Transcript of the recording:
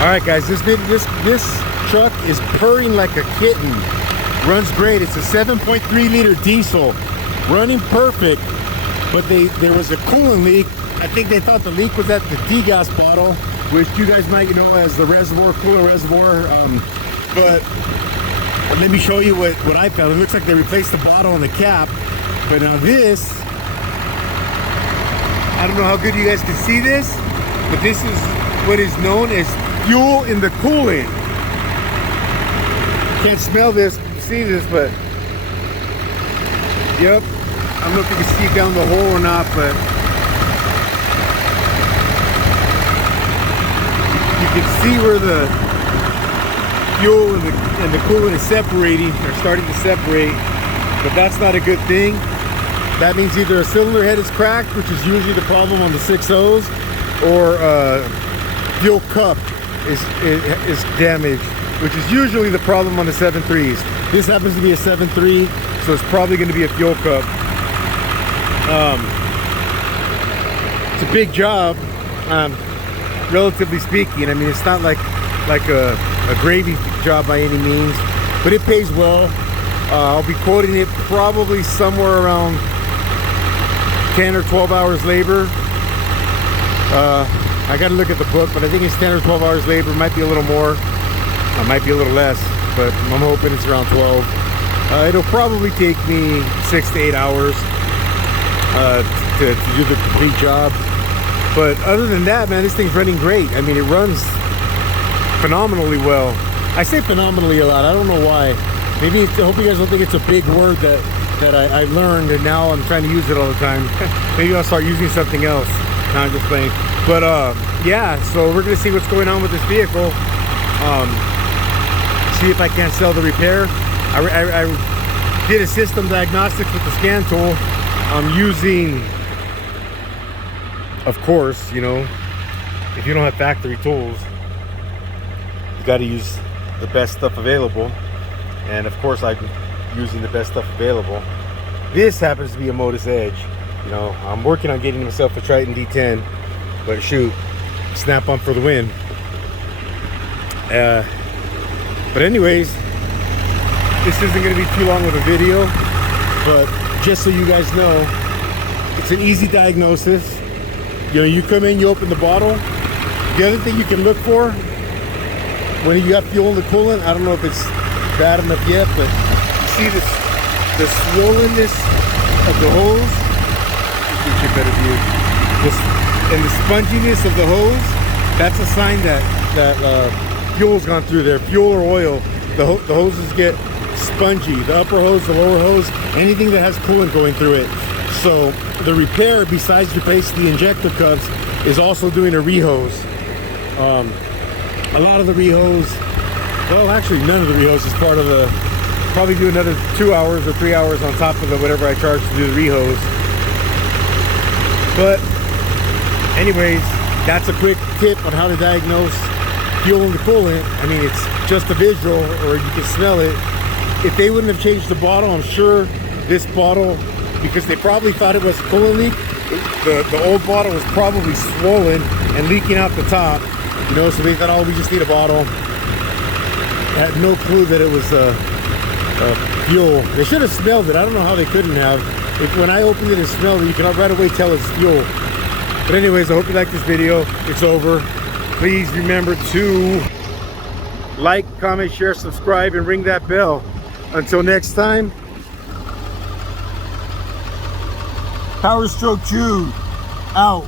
All right, guys, this truck is purring like a kitten. Runs great. It's a 7.3 liter diesel, running perfect. But there was a coolant leak. I think they thought the leak was at the degas bottle, which you guys might know as the reservoir, coolant reservoir. But let me show you what I found. It looks like they replaced the bottle and the cap. But now this, I don't know how good you guys can see this, but this is what is known as fuel in the coolant. Can't smell this, see this, but yep. I don't know if you can see down the hole or not, but you can see where the fuel and the coolant is separating, or starting to separate, but that's not a good thing. That means either a cylinder head is cracked, which is usually the problem on the 6.0s, or fuel cup is damaged, which is usually the problem on the 7.3s. This happens to be a 7.3, so it's probably going to be a fuel cup. It's a big job, relatively speaking. I mean, it's not like a gravy job by any means, but it pays well. I'll be quoting it probably somewhere around 10 or 12 hours labor. I got to look at the book, but I think it's 10 or 12 hours labor. Might be a little more, might be a little less, but I'm hoping it's around 12. It'll probably take me 6 to 8 hours to do the complete job. But other than that, man, this thing's running great. I mean, it runs phenomenally well. I say phenomenally a lot. I don't know why. Maybe I hope you guys don't think it's a big word that I learned and now I'm trying to use it all the time. Maybe I'll start using something else. No, I'm just playing. But yeah, so we're gonna see what's going on with this vehicle. See if I can't sell the repair. I did a system diagnostics with the scan tool. I'm using, of course, you know, if you don't have factory tools, you got to use the best stuff available. And of course, I'm using the best stuff available. This happens to be a Modus Edge. You know, I'm working on getting myself a Triton D10, but shoot, snap on for the win. But anyways, this isn't going to be too long of a video, but just so you guys know, it's an easy diagnosis. You know, you come in, you open the bottle. The other thing you can look for when you got fuel in the coolant, I don't know if it's bad enough yet, but you see the swollenness of the hose. Get you a better view. And the sponginess of the hose, that's a sign that fuel's gone through there. Fuel or oil, the hoses get spongy. The upper hose, the lower hose, anything that has coolant going through it. So the repair, besides replacing the injector cups, is also doing a rehose. A lot of the rehose, well, actually none of the rehose is part of the, probably do another 2 hours or 3 hours on top of the whatever I charge to do the rehose. But anyways, that's a quick tip on how to diagnose fuel in the coolant. I mean, it's just a visual, or you can smell it. If they wouldn't have changed the bottle, I'm sure this bottle, because they probably thought it was a coolant leak, the old bottle was probably swollen and leaking out the top, you know, so they thought, oh, we just need a bottle. I had no clue that it was fuel. They should have smelled it. I don't know how they couldn't have. When I opened it and smelled it, you can right away tell it's fuel. But anyways, I hope you like this video. It's over. Please remember to like, comment, share, subscribe, and ring that bell. Until next time, PowerStroke Jude, out.